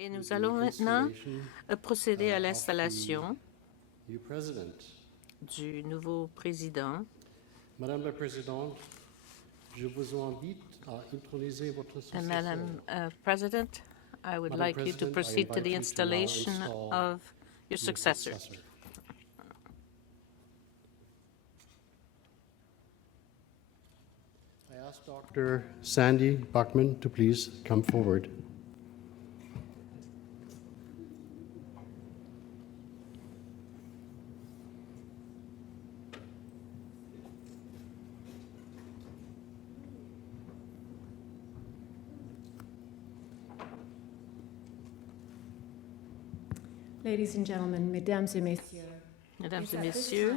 Et nous allons maintenant procéder à l'installation du nouveau président. Madame la Présidente, je vous invite à introniser votre successeur. Madam President, I would like you to proceed to the installation of your successor. I ask Dr. Sandy Buckman to please come forward. Ladies and gentlemen, mesdames et messieurs, Mesdames et messieurs,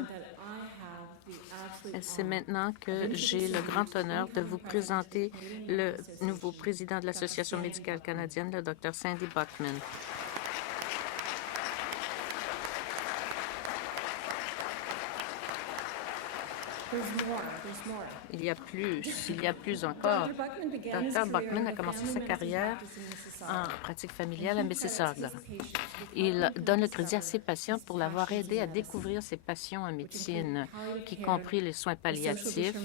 c'est maintenant que j'ai le grand honneur de vous présenter le nouveau président de l'Association médicale canadienne, le Dr. Sandy Buckman. Il y a plus encore. Dr. Buckman a commencé sa carrière en pratique familiale à Mississauga. Il donne le crédit à ses patients pour l'avoir aidé à découvrir ses passions en médecine, y compris les soins palliatifs,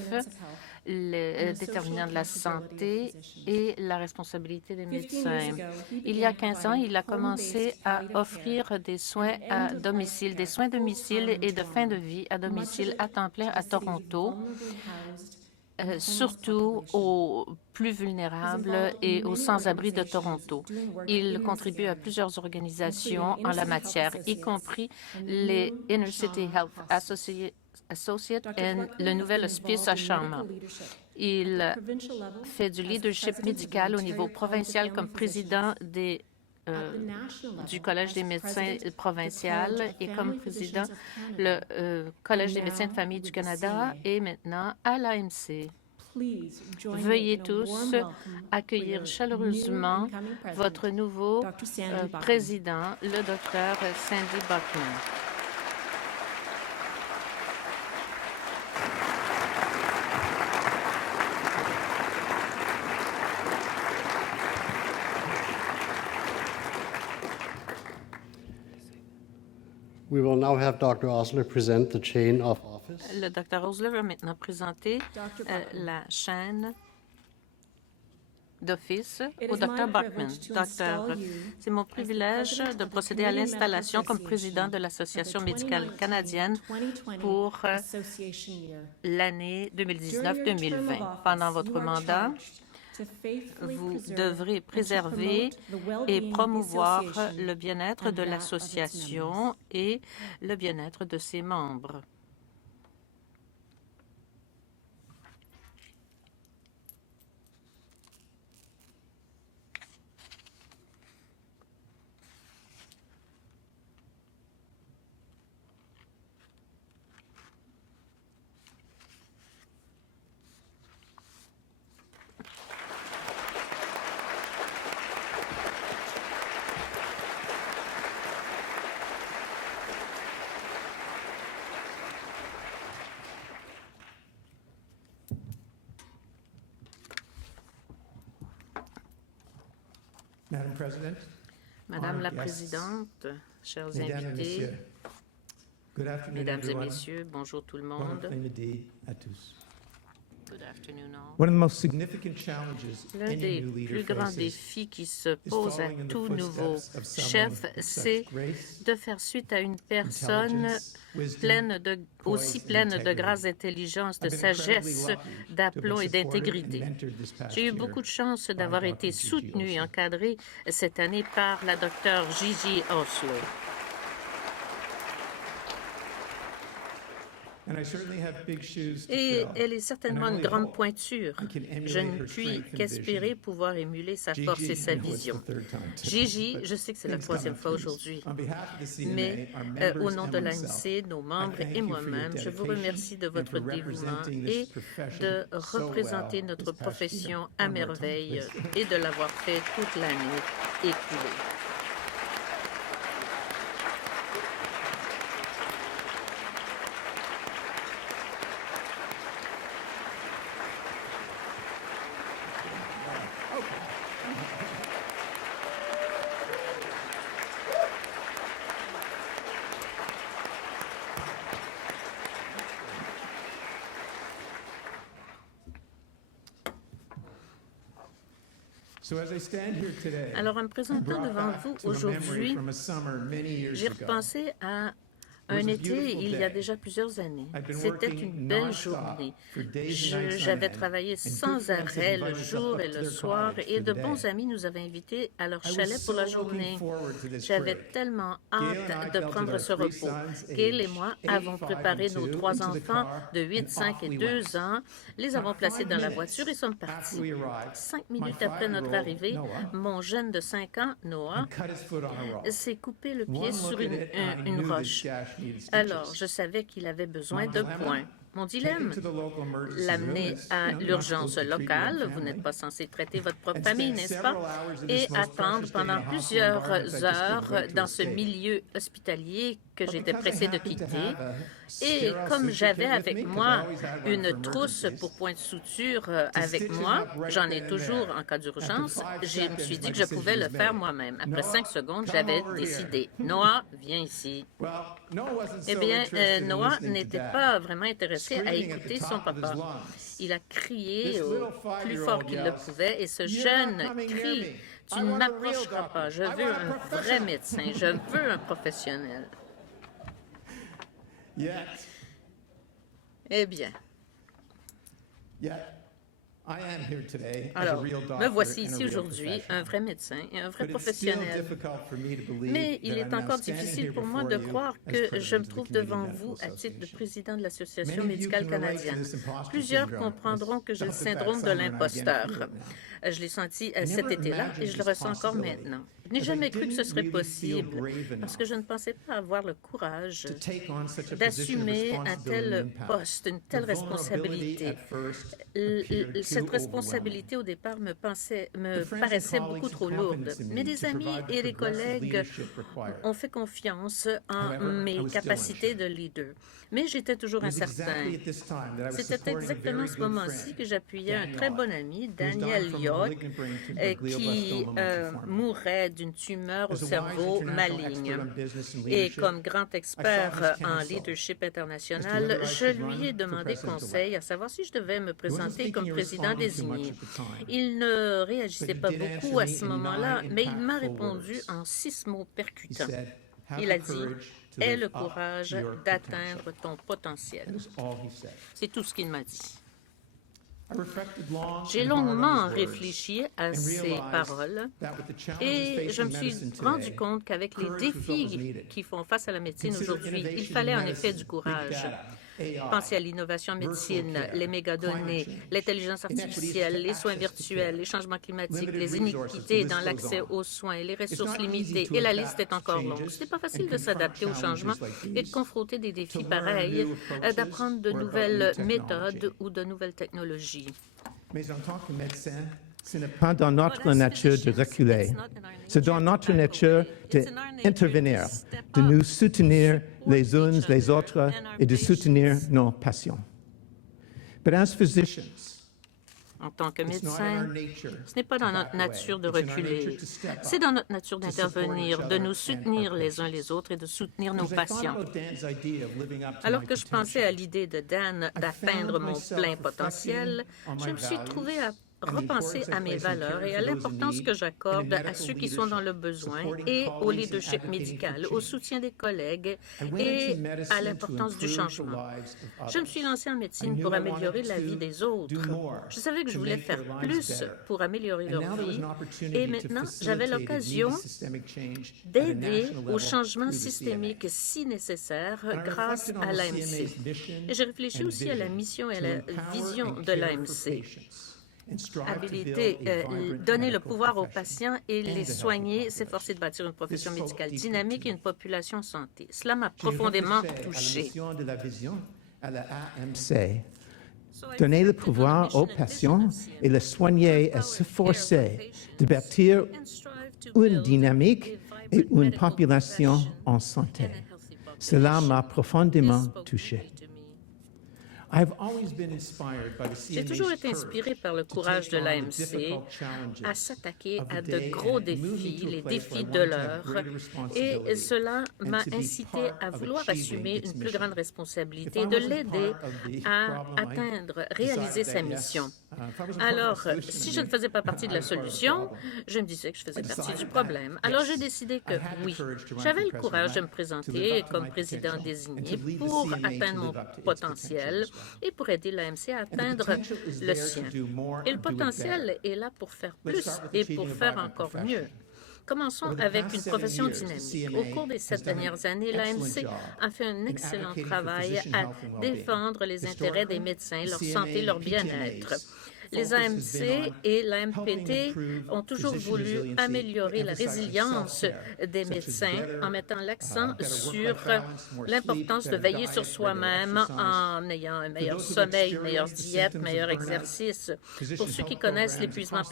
les déterminants de la santé et la responsabilité des médecins. Il y a 15 ans, il a commencé à offrir des soins à domicile, des soins à domicile et de fin de vie à domicile à temps plein à Toronto, surtout aux plus vulnérables et aux sans-abri de Toronto. Il contribue à plusieurs organisations en la matière, y compris les Inner City Health Associate et le Nouvel Hospice à Charmant. Il fait du leadership médical au niveau provincial comme président du Collège des médecins provincial et comme président le Collège des médecins de famille du Canada et maintenant à l'AMC. Veuillez tous accueillir chaleureusement votre nouveau président, le Dr. Sandy Buckman. We will now have Dr. Osler present the chain of office. Le Dr. Osler va maintenant présenter la chaîne d'office au Dr. Buckman. C'est mon privilège de procéder à l'installation comme président de l'Association médicale canadienne pour l'année 2019-2020. Pendant votre mandat, vous devrez préserver et promouvoir le bien-être de l'association et le bien-être de ses membres. Madame la Présidente, chers invités, Mesdames et Messieurs, bonjour tout le monde. Good afternoon all. L'un des plus grands défis qui se posent à tout nouveau chef, c'est de faire suite à une personne aussi pleine de grâce d'intelligence, de sagesse, d'aplomb et d'intégrité. J'ai eu beaucoup de chance d'avoir été soutenue et encadrée cette année par la Dr. Gigi Osler. Et elle est certainement une grande pointure. Je ne puis qu'espérer pouvoir émuler sa force et sa vision. Gigi, je sais que c'est la troisième fois aujourd'hui, mais au nom de l'AMC, nos membres et moi-même, je vous remercie de votre dévouement et de représenter notre profession à merveille et de l'avoir fait toute l'année écoulée. Alors, en me présentant devant vous aujourd'hui, j'ai repensé à un été, il y a déjà plusieurs années. C'était une belle journée. J'avais travaillé sans arrêt le jour et le soir et de bons amis nous avaient invités à leur chalet pour la journée. J'avais tellement hâte de prendre ce repos. Gail et moi avons préparé nos 3 enfants de 8, 5 et 2 ans, les avons placés dans la voiture et sommes partis. 5 minutes après notre arrivée, mon jeune de 5 ans, Noah, s'est coupé le pied sur une roche. Alors, je savais qu'il avait besoin de points. Mon dilemme, l'amener à l'urgence locale, vous n'êtes pas censé traiter votre propre famille, n'est-ce pas, et attendre pendant plusieurs heures dans ce milieu hospitalier que j'étais pressée de quitter. Et comme j'avais avec moi une trousse pour point de suture avec moi, j'en ai toujours en cas d'urgence, je me suis dit que je pouvais le faire moi-même. Après 5 secondes, j'avais décidé. Noah, viens ici. Eh bien, Noah n'était pas vraiment intéressé à écouter son papa. Il a crié au plus fort qu'il le pouvait et ce jeune cri, « Tu ne m'approcheras pas, je veux un vrai médecin, je veux un professionnel. » Eh bien, alors, me voici ici aujourd'hui, un vrai médecin et un vrai professionnel. Mais il est encore difficile pour moi de croire que je me trouve devant vous à titre de président de l'Association médicale canadienne. Plusieurs comprendront que j'ai le syndrome de l'imposteur. Je l'ai senti cet été-là et je le ressens encore maintenant. Je n'ai jamais cru que ce serait possible parce que je ne pensais pas avoir le courage d'assumer un tel poste, une telle responsabilité. Cette responsabilité, au départ, me paraissait beaucoup trop lourde. Mais des amis et des collègues ont fait confiance en mes capacités de leader. Mais j'étais toujours incertain. C'était exactement à ce moment-ci que j'appuyais un très bon ami, Daniel Yock, qui mourait d'une tumeur au cerveau maligne. Et comme grand expert en leadership international, je lui ai demandé conseil à savoir si je devais me présenter comme président désigné. Il ne réagissait pas beaucoup à ce moment-là, mais il m'a répondu en 6 mots percutants. Il a dit « Aie le courage d'atteindre ton potentiel ». C'est tout ce qu'il m'a dit. J'ai longuement réfléchi à ces paroles et je me suis rendu compte qu'avec les défis qui font face à la médecine aujourd'hui, il fallait en effet du courage. Pensez à l'innovation en médecine, les mégadonnées, l'intelligence artificielle, les soins virtuels, les changements climatiques, les inéquités dans l'accès aux soins, les ressources limitées, et la liste est encore longue. Ce n'est pas facile de s'adapter aux changements et de confronter des défis pareils, d'apprendre de nouvelles méthodes ou de nouvelles technologies. Mais en tant que médecin, ce n'est pas dans notre nature de reculer. C'est dans notre nature d'intervenir, de nous soutenir les uns les autres et de soutenir nos patients. But as physicians, en tant que médecin, ce n'est pas dans notre nature de reculer. C'est dans notre nature d'intervenir, de nous soutenir les uns les autres et de soutenir nos patients. Alors que je pensais à l'idée de Dan d'atteindre mon plein potentiel, je me suis trouvé à repenser à mes valeurs et à l'importance que j'accorde à ceux qui sont dans le besoin et au leadership médical, au soutien des collègues et à l'importance du changement. Je me suis lancée en médecine pour améliorer la vie des autres. Je savais que je voulais faire plus pour améliorer leur vie et maintenant, j'avais l'occasion d'aider au changement systémique si nécessaire grâce à l'AMC. Et j'ai réfléchi aussi à la mission et à la vision de l'AMC. Donner le pouvoir aux patients et les soigner, s'efforcer de bâtir une profession médicale dynamique et une population en santé. Cela m'a profondément touchée. Donner le pouvoir aux patients et les soigner et s'efforcer de bâtir une dynamique et une population en santé. Cela m'a profondément touché. J'ai toujours été inspiré par le courage de l'AMC à s'attaquer à de gros défis, les défis de l'heure, et cela m'a incité à vouloir assumer une plus grande responsabilité et de l'aider à réaliser sa mission. Alors, si je ne faisais pas partie de la solution, je me disais que je faisais partie du problème. Alors, j'ai décidé que oui, j'avais le courage de me présenter comme président désigné pour atteindre mon potentiel et pour aider l'AMC à atteindre le sien. Et le potentiel est là pour faire plus et pour faire encore mieux. Commençons avec une profession dynamique. Au cours des 7 dernières années, l'AMC a fait un excellent travail à défendre les intérêts des médecins, leur santé, leur bien-être. Les AMC et l'AMPT ont toujours voulu améliorer la résilience des médecins en mettant l'accent sur l'importance de veiller sur soi-même en ayant un meilleur sommeil, une meilleure diète, un meilleur exercice. Pour ceux qui connaissent l'épuisement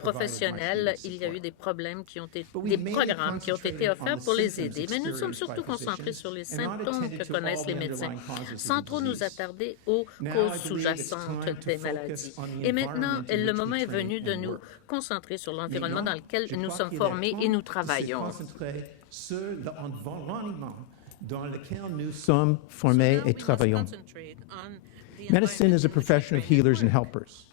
professionnel, il y a eu des programmes qui ont été offerts pour les aider, mais nous sommes surtout concentrés sur les symptômes que connaissent les médecins, sans trop nous attarder aux causes sous-jacentes des maladies. Et maintenant, le moment est venu de nous concentrer sur l'environnement dans lequel nous sommes formés et nous travaillons. Dans lequel nous sommes formés et travaillons. Medicine is a profession of healers and helpers.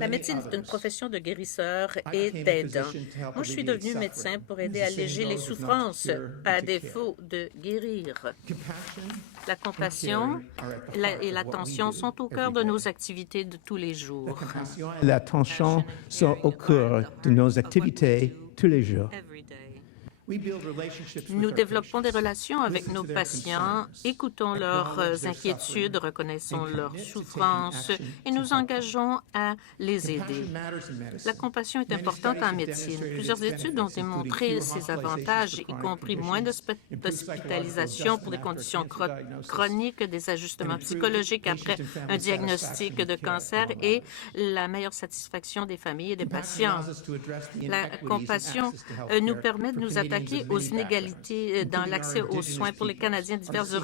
La médecine est une profession de guérisseurs et d'aidants. Moi, je suis devenu médecin pour aider à alléger les souffrances, à défaut de guérir. La compassion et l'attention sont au cœur de nos activités de tous les jours. L'attention sont au cœur de nos activités tous les jours. Nous développons des relations avec nos patients, écoutons leurs inquiétudes, reconnaissons leurs souffrances et nous engageons à les aider. La compassion est importante en médecine. Plusieurs études ont démontré ses avantages, y compris moins d'hospitalisation pour des conditions chroniques, des ajustements psychologiques après un diagnostic de cancer et la meilleure satisfaction des familles et des patients. La compassion nous permet de nous attaquer aux inégalités dans l'accès aux soins pour les Canadiens de diverses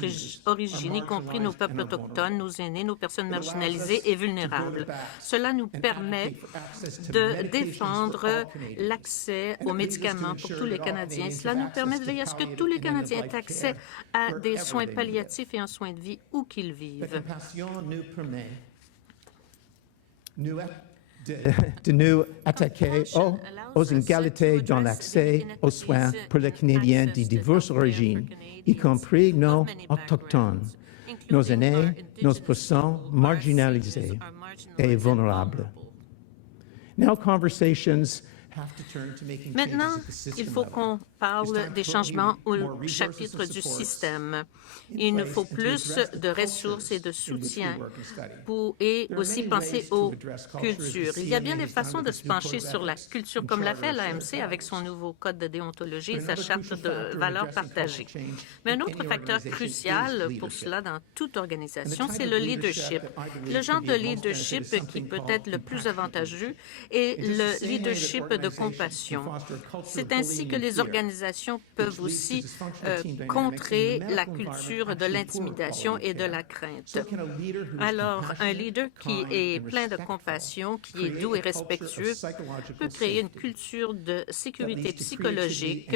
origines, y compris nos peuples autochtones, nos aînés, nos personnes marginalisées et vulnérables. Cela nous permet de défendre l'accès aux médicaments pour tous les Canadiens. Cela nous permet de veiller à ce que tous les Canadiens aient accès à des soins palliatifs et en soins de vie où qu'ils vivent. De nous attaquer aux inégalités dans l'accès aux soins pour les Canadiens de diverses origines, y compris nos autochtones, nos aînés, nos personnes marginalisées et vulnérables. Now conversations Maintenant, il faut qu'on parle des changements au chapitre du système. Il nous faut plus de ressources et de soutien et aussi penser aux cultures. Il y a bien des façons de se pencher sur la culture, comme l'a fait l'AMC avec son nouveau code de déontologie et sa charte de valeurs partagées. Mais un autre facteur crucial pour cela dans toute organisation, c'est le leadership. Le genre de leadership qui peut être le plus avantageux est le leadership de compassion. C'est ainsi que les organisations peuvent aussi contrer la culture de l'intimidation et de la crainte. Alors, un leader qui est plein de compassion, qui est doux et respectueux, peut créer une culture de sécurité psychologique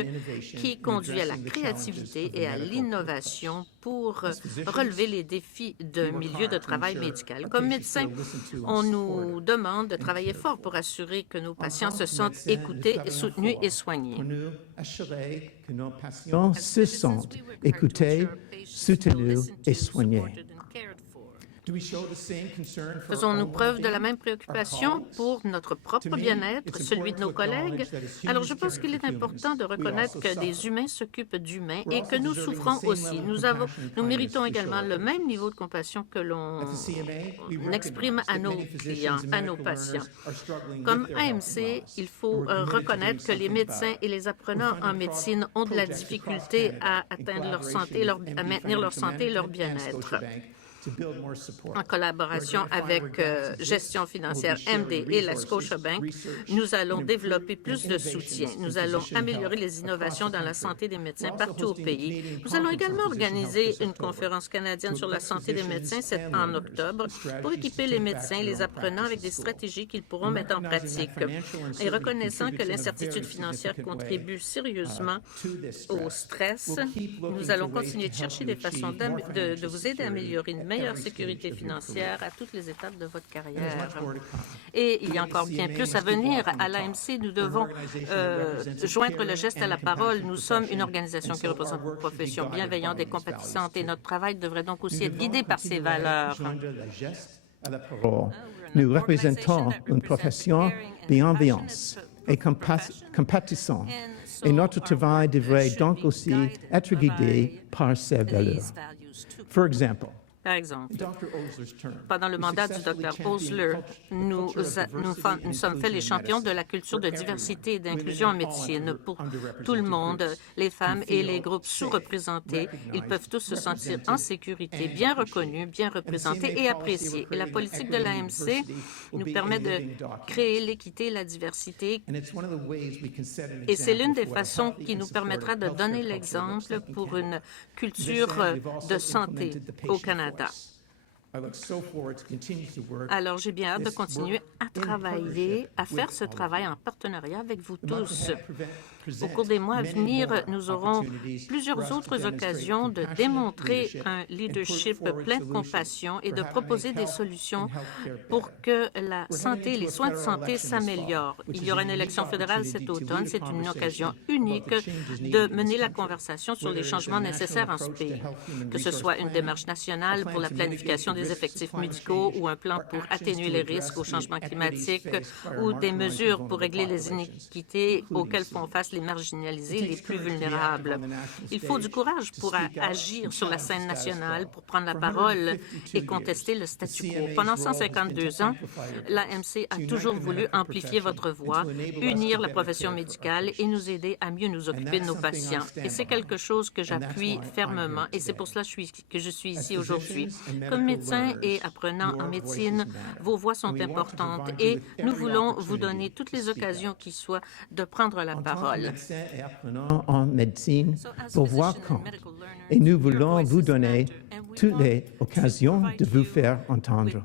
qui conduit à la créativité et à l'innovation pour relever les défis d'un milieu de travail médical. Comme médecin, on nous demande de travailler fort pour assurer que nos patients se sentent écoutés, soutenus et soignés. Pour nous assurer que nos patients se sentent écoutés, soutenus et soignés. Faisons-nous preuve de la même préoccupation pour notre propre bien-être, celui de nos collègues? Alors, je pense qu'il est important de reconnaître que des humains s'occupent d'humains et que nous souffrons aussi. Nous méritons également le même niveau de compassion que l'on exprime à nos clients, à nos patients. Comme AMC, il faut reconnaître que les médecins et les apprenants en médecine ont de la difficulté à atteindre leur santé, à maintenir leur santé et leur bien-être. En collaboration avec Gestion financière MD et la Scotiabank, nous allons développer plus de soutien. Nous allons améliorer les innovations dans la santé des médecins partout au pays. Nous allons également organiser une conférence canadienne sur la santé des médecins en octobre pour équiper les médecins et les apprenants avec des stratégies qu'ils pourront mettre en pratique. Et reconnaissant que l'incertitude financière contribue sérieusement au stress, nous allons continuer de chercher des façons de vous aider à améliorer une meilleure sécurité financière à toutes les étapes de votre carrière. Et il y a encore bien plus à venir. À l'AMC, nous devons joindre le geste à la parole. Nous sommes une organisation qui représente une profession bienveillante et compatissante et notre travail devrait donc aussi être guidé par ces valeurs. Nous représentons une profession bienveillante et compatissante. Et notre travail devrait donc aussi être guidé par ces valeurs. Par exemple, pendant le mandat du Dr Osler, nous sommes faits les champions de la culture de diversité et d'inclusion en médecine. Pour tout le monde, les femmes et les groupes sous-représentés, ils peuvent tous se sentir en sécurité, bien reconnus, bien représentés et appréciés. Et la politique de l'AMC nous permet de créer l'équité et la diversité. Et c'est l'une des façons qui nous permettra de donner l'exemple pour une culture de santé au Canada. Alors, j'ai bien hâte de continuer à travailler, à faire ce travail en partenariat avec vous tous. Au cours des mois à venir, nous aurons plusieurs autres occasions de démontrer un leadership plein de compassion et de proposer des solutions pour que la santé et les soins de santé s'améliorent. Il y aura une élection fédérale cet automne. C'est une occasion unique de mener la conversation sur les changements nécessaires en ce pays, que ce soit une démarche nationale pour la planification des effectifs médicaux ou un plan pour atténuer les risques au changement climatique ou des mesures pour régler les inéquités auxquelles font face les marginalisés, les plus vulnérables. Il faut du courage pour agir sur la scène nationale, pour prendre la parole et contester le statu quo. Pendant 152 ans, l'AMC a toujours voulu amplifier votre voix, unir la profession médicale et nous aider à mieux nous occuper de nos patients. Et c'est quelque chose que j'appuie fermement et c'est pour cela que je suis ici aujourd'hui. Comme médecin et apprenant en médecine, vos voix sont importantes et nous voulons vous donner toutes les occasions qui soient de prendre la parole. Et apprenant en médecine, vos voix comptent. Et nous voulons vous donner toutes les occasions de vous faire entendre.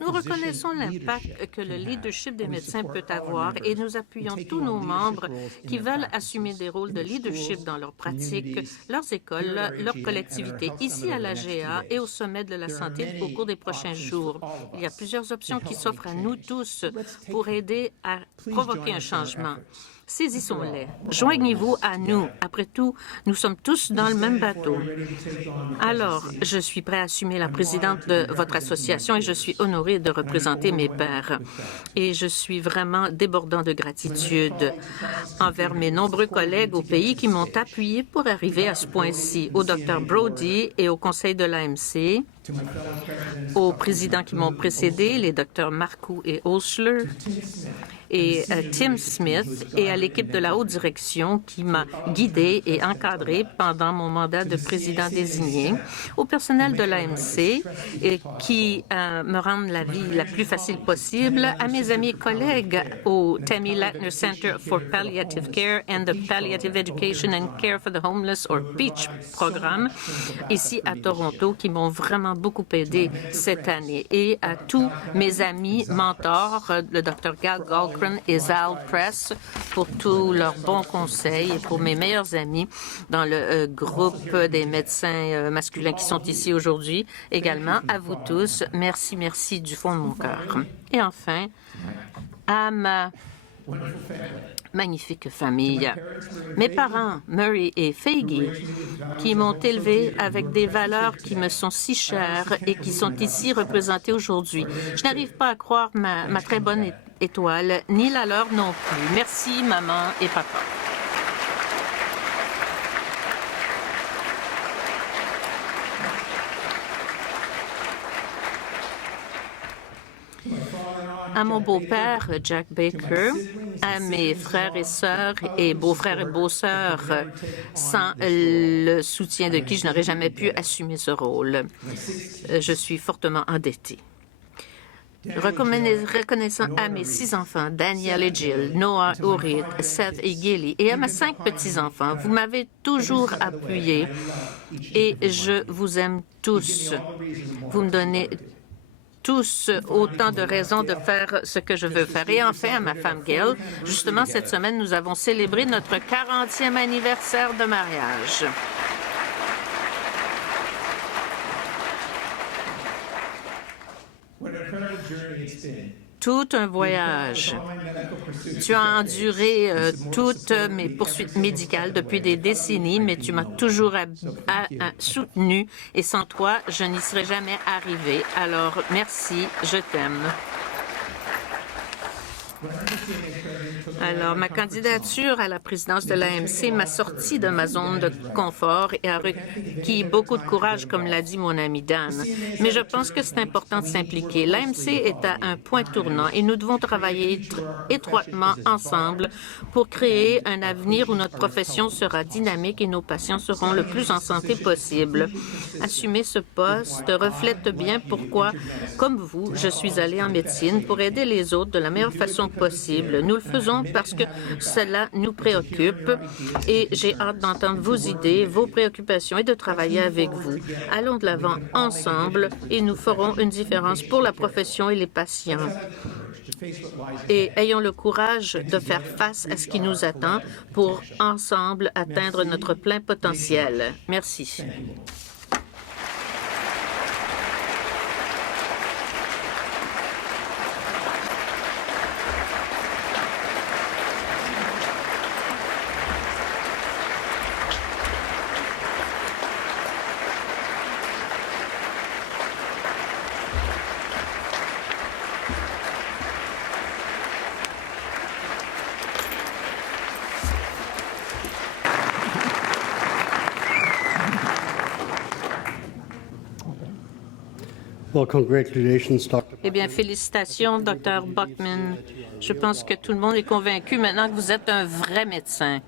Nous reconnaissons l'impact que le leadership des médecins peut avoir et nous appuyons tous nos membres qui veulent assumer des rôles de leadership dans leurs pratiques, leurs écoles, leurs collectivités, ici à l'AGA et au sommet de la santé au cours des prochains jours. Il y a plusieurs options qui s'offrent à nous tous pour aider à provoquer un changement. Saisissons-les. Joignez-vous à nous. Après tout, nous sommes tous dans le même bateau. Alors, je suis prêt à assumer la présidente de votre association et je suis honoré de représenter mes pairs. Et je suis vraiment débordant de gratitude envers mes nombreux collègues au pays qui m'ont appuyé pour arriver à ce point-ci, au Dr Brody et au conseil de l'AMC, aux présidents qui m'ont précédé, les Dr Marcoux et Osler, et Tim Smith, et à l'équipe de la haute direction qui m'a guidé et encadré pendant mon mandat de président désigné, au personnel de l'AMC et qui me rendent la vie la plus facile possible, à mes amis et collègues au Tammy Latner Center for Palliative Care and the Palliative Education and Care for the Homeless, or PEACH programme, ici à Toronto, qui m'ont vraiment beaucoup aidé cette année, et à tous mes amis mentors, le Dr Gal Galkran et Zal Press, pour tous leurs bons conseils, et pour mes meilleurs amis dans le groupe des médecins masculins qui sont ici aujourd'hui. Également, à vous tous, merci, merci du fond de mon cœur. Et enfin, à ma magnifique famille. Mes parents, Murray et Faggy, qui m'ont élevé avec des valeurs qui me sont si chères et qui sont ici représentées aujourd'hui. Je n'arrive pas à croire ma très bonne étoile, ni la leur non plus. Merci, maman et papa. à mon beau-père, Jack Baker, à mes frères et sœurs et beaux-frères et beaux-sœurs, sans le soutien de qui je n'aurais jamais pu assumer ce rôle. Je suis fortement endettée. Reconnaissant à mes 6 enfants, Daniel et Jill, Noah, Orit, Seth et Gilly, et à mes 5 petits-enfants, vous m'avez toujours appuyé et je vous aime tous. Vous me donnez tous autant de raisons de faire ce que je veux faire. Et enfin, à ma femme Gail, justement, cette semaine, nous avons célébré notre 40e anniversaire de mariage. Tout un voyage. Tu as enduré toutes mes poursuites médicales depuis des décennies, mais tu m'as toujours soutenu et sans toi, je n'y serais jamais arrivée. Alors, merci, je t'aime. Alors, ma candidature à la présidence de l'AMC m'a sorti de ma zone de confort et a requis beaucoup de courage, comme l'a dit mon ami Dan. Mais je pense que c'est important de s'impliquer. L'AMC est à un point tournant et nous devons travailler étroitement ensemble pour créer un avenir où notre profession sera dynamique et nos patients seront le plus en santé possible. Assumer ce poste reflète bien pourquoi, comme vous, je suis allée en médecine pour aider les autres de la meilleure façon possible. Nous le faisons parce que cela nous préoccupe et j'ai hâte d'entendre vos idées, vos préoccupations et de travailler avec vous. Allons de l'avant ensemble et nous ferons une différence pour la profession et les patients. Et ayons le courage de faire face à ce qui nous attend pour ensemble atteindre notre plein potentiel. Merci. Well, congratulations, Dr. Eh bien, félicitations, Dr. Buckman. Je pense que tout le monde est convaincu maintenant que vous êtes un vrai médecin.